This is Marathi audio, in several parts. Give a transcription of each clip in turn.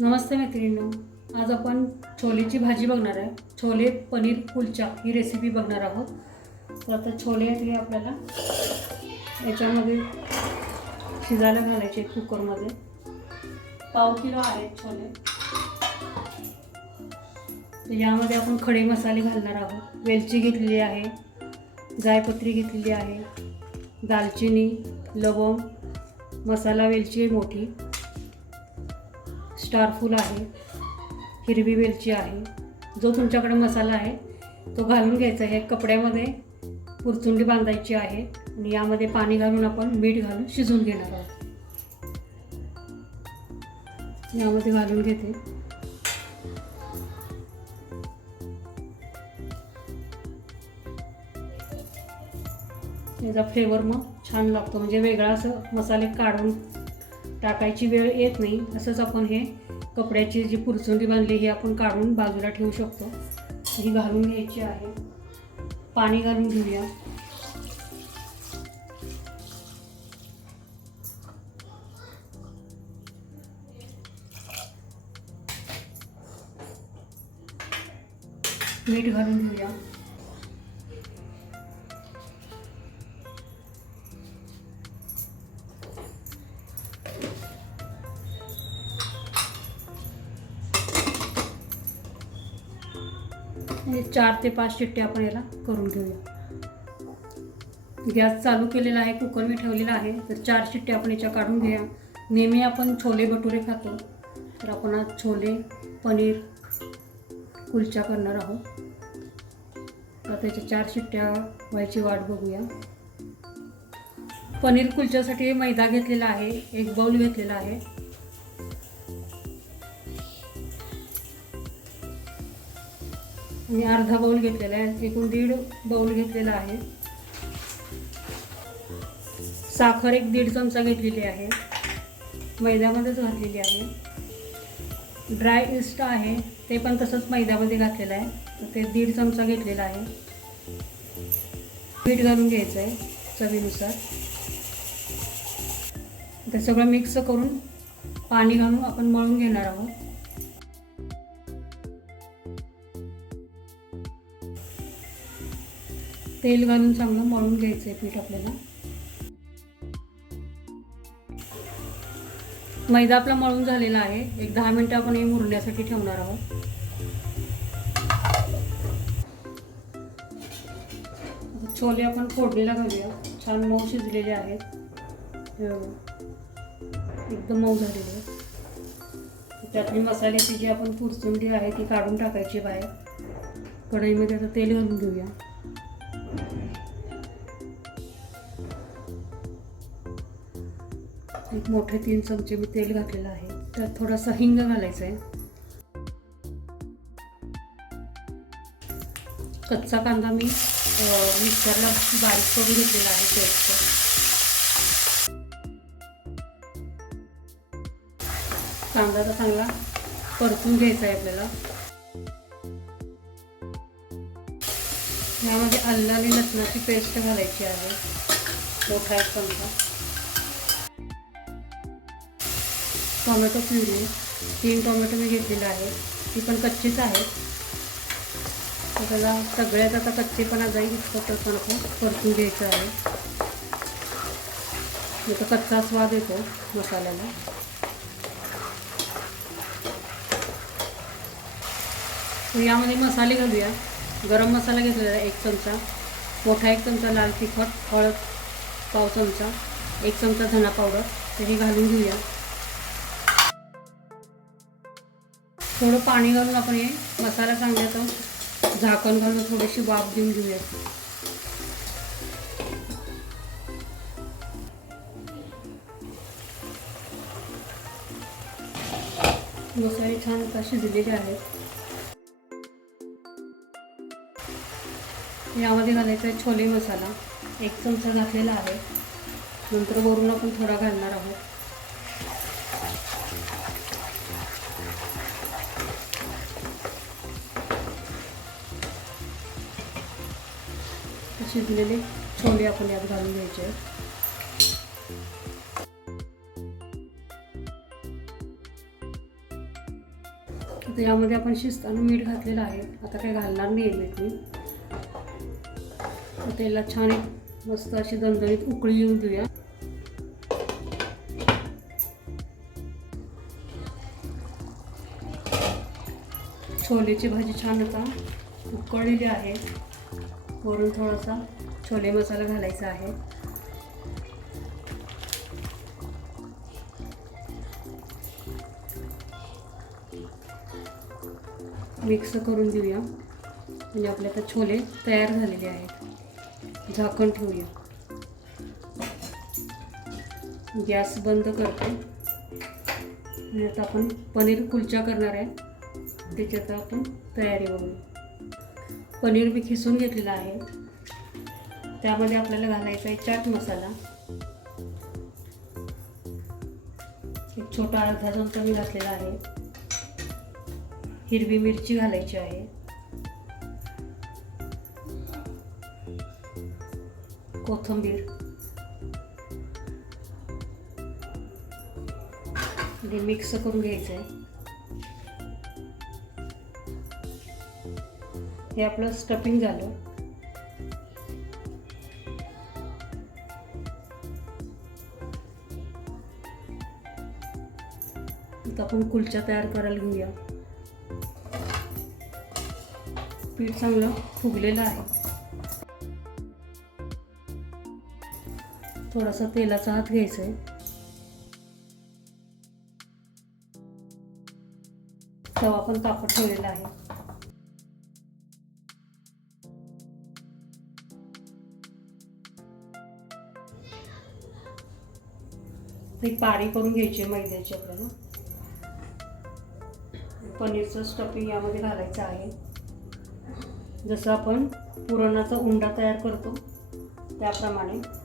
नमस्ते मैत्रिणींनो आज आपण छोलेची भाजी बघणार आहे. छोले पनीर कुलचा ही रेसिपी बघणार आहोत. तर आता छोले आहेत हे आपल्याला याच्यामध्ये शिजायला घालायचे कुकरमध्ये. पाव किलो आहेत छोले. तर यामध्ये आपण खडे मसाले घालणार आहोत. वेलची घेतलेली आहे जायपत्री घेतलेली आहे दालचिनी लवंग मसाला वेलची आहे मोठी. स्टारफूल आहे हिरवी वेलची आहे जो तुमच्याकडे मसाला आहे तो घालून घ्यायचा आहे. कपड्यामध्ये पुरचुंडी बांधायची आहे आणि यामध्ये पाणी घालून आपण मीठ घालून शिजवून घेणार आहोत. यामध्ये घालून घेते. याचा फ्लेवर मग छान लागतो. म्हणजे वेगळा असं मसाले काढून टाकायची वेळ येत नाही असंच आपण हे कपड्याची जी पुरचुंडी बांधली ही आपण काढून बाजूला ठेवू शकतो. ही घालून घ्यायची आहे. पाणी घालून घेऊया. मीठ घालून घेऊया. चार ते पाच शिट्ट्या आपण याला करून घेऊया. गॅस चालू केलेला आहे कुकर मी ठेवलेला आहे. तर चार शिट्ट्या आपण याच्या काढून घेऊया. नेहमी आपण छोले भटुरे खातो. तर आपण आज छोले पनीर कुलचा करणार आहोत. तर त्याच्या चार शिट्ट्या व्हायची वाट बघूया. पनीर कुलच्यासाठी मैदा घेतलेला आहे एक बाउल घेतलेला आहे. मी अर्धा बाउल घेतलेला आहे. एकूण दीड बाउल घेतलेला आहे. साखर एक दीड चमचा घेतलेली आहे. मैद्यामध्येच घातलेली आहे. ड्राय इस्ट आहे. ते पण तसंच मैद्यामध्ये घातलेलं आहे. तर ते दीड चमचा घेतलेला आहे. पीठ घालून घ्यायचं आहे चवीनुसार. ते सगळं मिक्स करून पाणी घालून आपण मळून घेणार आहोत. तेल घालून चांगलं मळून घ्यायचं आहे पीठ आपल्याला. मैदा आपला मळून झालेला आहे. एक दहा मिनटं आपण हे मुरण्यासाठी ठेवणार आहोत. छोले आपण फोडणीला घालूया. छान मऊ शिजलेले आहेत. एकदम मऊ झालेले त्यातली मसाल्याची जी आपण पुरचुंडी आहे ती काढून टाकायची बाहेर. कढईमध्ये आता तेल घालून घेऊया. एक मोठे तीन चमचे मी तेल घातलेलं आहे. त्यात थोडासा हिंग घालायचा आहे. कच्चा कांदा मी मिक्सरला बारीक करून घेतलेला आहे पेस्ट कांदा तर चांगला परतून घ्यायचा आहे आपल्याला. यामध्ये आलं आणि लसणाची पेस्ट घालायची आहे. मोठा एक चमचा. टोमॅटो प्युरी तीन टोमॅटो मी घेतलेले आहे ती पण कच्चीच आहे तर त्याला सगळ्यात आता कच्चेपणा जाईल इतकं तसं नको परतून घ्यायचं आहे. नाही तर कच्चा स्वाद येतो मसाल्याला. तर यामध्ये मसाले घालूया. गरम मसाला घेतलेला आहे एक चमचा. मोठा एक चमचा लाल तिखट हळद पाव चमचा एक चमचा धना पावडर. तर हे घालून घेऊया. थोडं पाणी घालून आपण हे मसाला चांगल्याचं झाकण घालून थोडीशी वाफ देऊन घेऊया. मसाले छान आता शिजलेले आहेत. यामध्ये घालायचा आहे छोले मसाला. एक चमचा घातलेला आहे. नंतर वरून आपण थोडा घालणार आहोत. शिजलेले छोले आपण यात घालून घ्यायचे आहेत. आता यामध्ये आपण शिजताना मीठ घातलेलं आहे. आता काही घालणार नाही मीठ मी. तर त्याला छान एक मस्त अशी दणदणीत उकळी येऊन देऊया. छोलेची भाजी छान आता उकळलेली आहे. वरून थोडासा छोले मसाला घालायचा आहे. मिक्स करून देऊया म्हणजे आपले आता छोले तयार झालेले आहेत. झाकण ठेवूया. गॅस बंद करते. आणि आता आपण पनीर कुलचा करणार आहे. त्याच्यात आपण तयारी बघूया. पनीर मी खिसून घेतलेलं आहे. त्यामध्ये आपल्याला घालायचा आहे चाट मसाला. एक छोटा अर्धा चमचा मी घातलेला आहे. हिरवी मिरची घालायची आहे. कोथिंबीर. मिक्स करून घ्यायचं आहे हे आपलं स्टफिंग झालं. आता आपण कुलचा तयार करायला घेऊया. पीठ चांगलं फुगलेलं आहे. थोडासा तेलाचा हात घ्यायचा आहे. तवा पण तापत ठेवलेला आहे. ती पारी करून घ्यायची मैद्याची आपल्याला. पनीरचं स्टफिंग यामध्ये घालायचं आहे. जसं आपण पुरणाचा उंडा तयार करतो त्याप्रमाणे.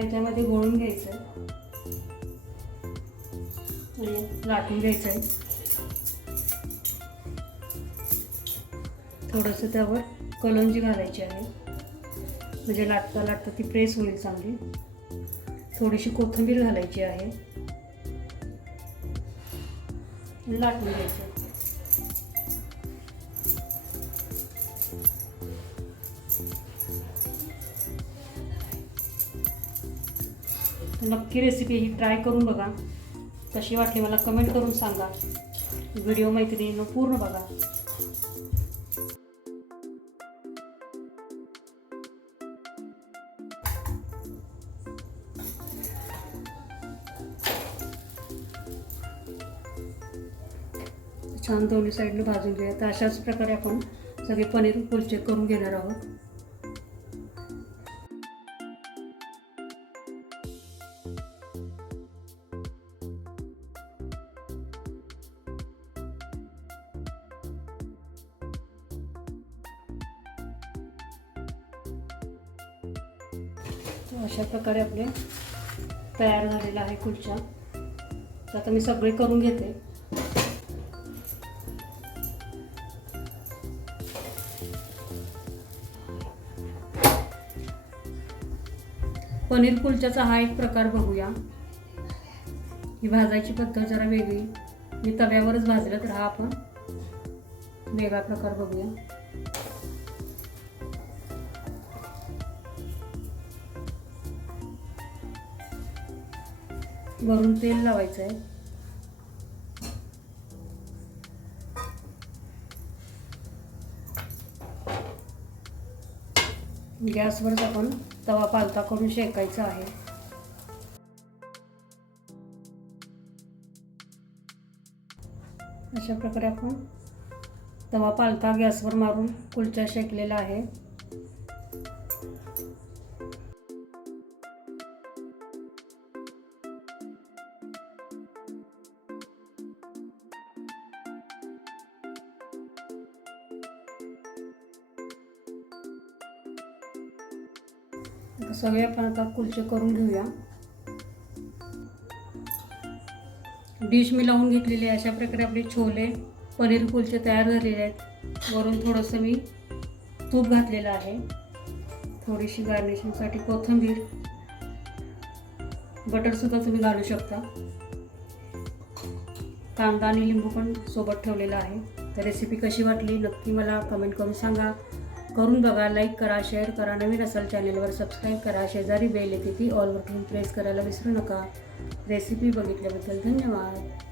त्याच्यामध्ये गोळून घ्यायचं. आहे आणि लाटून घ्यायचं आहे. थोडंसं त्यावर कलंजी घालायची आहे. म्हणजे लाटता लाटता ती प्रेस होईल चांगली. थोडीशी कोथिंबीर घालायची आहे. लाटून घ्यायचं नक्की रेसिपी ही ट्राय करून बघा. कशी वाटली मला कमेंट करून सांगा. व्हिडिओ मैत्रिणीनं पूर्ण बघा. छान दोन्ही साईडनं भाजून घ्या तर अशाच प्रकारे आपण सगळे पनीर कुलचे करून घेणार आहोत. अशा प्रकारे आपले तयार झालेला आहे कुलचा तर आता मी सगळे करून घेते. पनीर कुलच्याचा हा एक प्रकार बघूया. ही भाजायची पद्धत जरा वेगळी. मी तव्यावरच भाजलं तर हा आपण वेगळा प्रकार बघूया. वरून तेल लावायचं आहे गॅसवरच आपण तवा पालता करून शेकायचा आहे. अशा प्रकारे आपण तवा पालता गॅसवर मारून कुलचा शेकलेला आहे. सगळे आपण आता कुलचे करून घेऊया. डिश मी लावून घेतलेली आहे अशा प्रकारे आपले छोले पनीर कुलचे तयार झालेले आहेत. वरून थोडंसं मी तूप घातलेलं आहे. थोडीशी गार्निशिंगसाठी कोथिंबीर बटरसुद्धा तुम्ही घालू शकता. कांदा आणि लिंबू पण सोबत ठेवलेला आहे. तर रेसिपी कशी वाटली नक्की मला कमेंट करून सांगा. करून बघा लाईक करा शेअर करा नवीन असाल चॅनलवर सबस्क्राईब करा शेजारी बेल येते ती ऑलवर ठेवून प्रेस करायला विसरू नका. रेसिपी बघितल्याबद्दल धन्यवाद.